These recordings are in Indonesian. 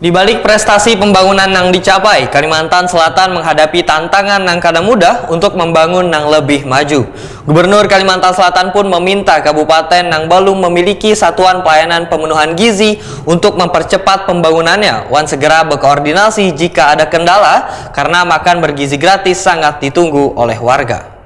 Di balik prestasi pembangunan yang dicapai, Kalimantan Selatan menghadapi tantangan yang kadang mudah untuk membangun yang lebih maju. Gubernur Kalimantan Selatan pun meminta kabupaten yang belum memiliki satuan pelayanan pemenuhan gizi untuk mempercepat pembangunannya dan segera berkoordinasi jika ada kendala karena makan bergizi gratis sangat ditunggu oleh warga.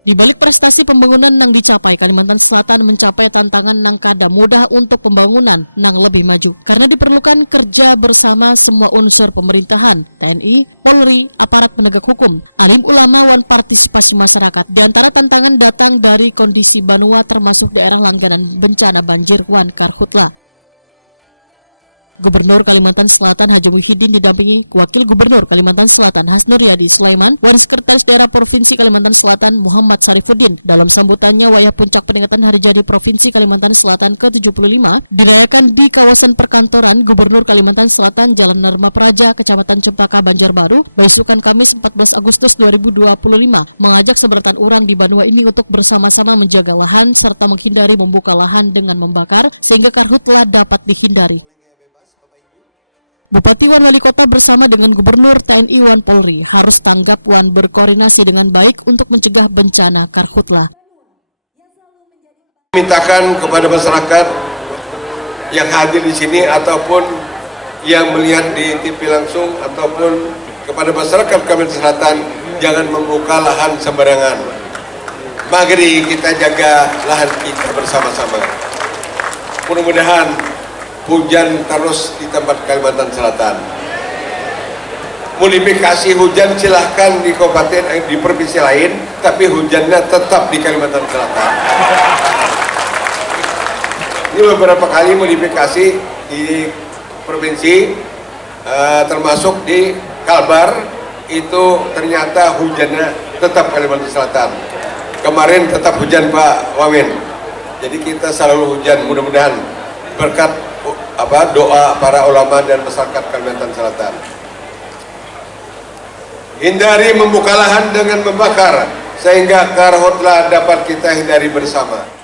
Di balik prestasi pembangunan yang dicapai, Kalimantan Selatan mencapai tantangan yang kada mudah untuk pembangunan yang lebih maju. Karena diperlukan kerja bersama semua unsur pemerintahan, TNI, Polri, aparat penegak hukum, alim ulama, dan partisipasi masyarakat. Di antara tantangan datang dari kondisi Banua termasuk daerah langganan bencana banjir wan karhutla. Gubernur Kalimantan Selatan Haji Muhyiddin didampingi Wakil Gubernur Kalimantan Selatan Hasnur Yadi Sulaiman dan Sekretaris Daerah Provinsi Kalimantan Selatan Muhammad Sarifuddin. Dalam sambutannya, wayah puncak peringatan Hari Jadi Provinsi Kalimantan Selatan ke-75 dirayakan di kawasan perkantoran Gubernur Kalimantan Selatan Jalan Narma Praja, Kecamatan Cempaka, Banjarbaru, beisukan Kamis 14 Agustus 2025, mengajak seberatan orang di Banua ini untuk bersama-sama menjaga lahan serta menghindari membuka lahan dengan membakar sehingga karhutla dapat dihindari. Bupati wan Wali Kota bersama dengan Gubernur, TNI wan Polri harus tanggap wan berkoordinasi dengan baik untuk mencegah bencana karhutla. Mintakan kepada masyarakat yang hadir di sini ataupun yang melihat di TV langsung ataupun kepada masyarakat Kalimantan Selatan, jangan membuka lahan sembarangan. Mari kita jaga lahan kita bersama-sama. Mudah-mudahan hujan terus di tempat Kalimantan Selatan. Modifikasi hujan silahkan di kabupaten, di provinsi lain, tapi hujannya tetap di Kalimantan Selatan. Ini beberapa kali modifikasi di provinsi, termasuk di Kalbar, itu ternyata hujannya tetap Kalimantan Selatan. Kemarin tetap hujan Pak Wamen. Jadi kita selalu hujan, mudah-mudahan berkat doa para ulama dan masyarakat Kalimantan Selatan. Hindari membuka lahan dengan membakar sehingga karhutla dapat kita hindari bersama.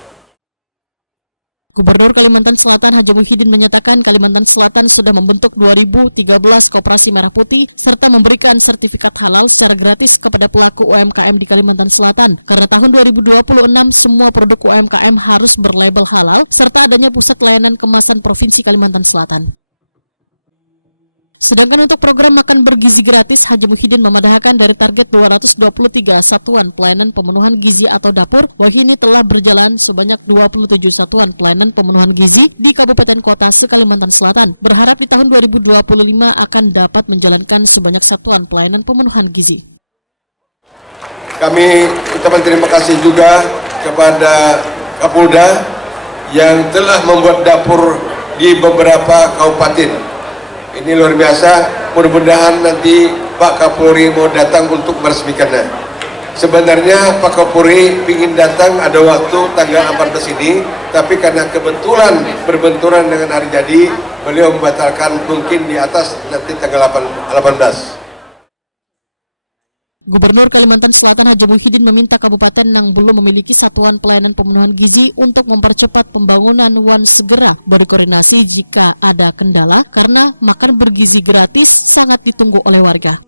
Gubernur Kalimantan Selatan Haji Muhyiddin menyatakan Kalimantan Selatan sudah membentuk 2013 Koperasi Merah Putih serta memberikan sertifikat halal secara gratis kepada pelaku UMKM di Kalimantan Selatan. Karena tahun 2026 semua produk UMKM harus berlabel halal serta adanya pusat layanan kemasan Provinsi Kalimantan Selatan. Sedangkan untuk program makan bergizi gratis, Haji Muhyiddin memadahkan dari target 223 satuan pelayanan pemenuhan gizi atau dapur, wahini telah berjalan sebanyak 27 satuan pelayanan pemenuhan gizi di kabupaten kota se-Kalimantan Selatan. Berharap di tahun 2025 akan dapat menjalankan sebanyak satuan pelayanan pemenuhan gizi. Kami ucapkan terima kasih juga kepada Kapolda yang telah membuat dapur di beberapa kabupaten. Ini luar biasa, mudah-mudahan nanti Pak Kapolri mau datang untuk meresmikannya. Sebenarnya Pak Kapolri ingin datang ada waktu tanggal 14 ini, tapi karena kebetulan berbenturan dengan hari jadi, beliau membatalkan mungkin di atas nanti tanggal 18. Gubernur Kalimantan Selatan Haji Muhyiddin meminta kabupaten yang belum memiliki satuan pelayanan pemenuhan gizi untuk mempercepat pembangunan wan segera berkoordinasi jika ada kendala karena makan bergizi gratis sangat ditunggu oleh warga.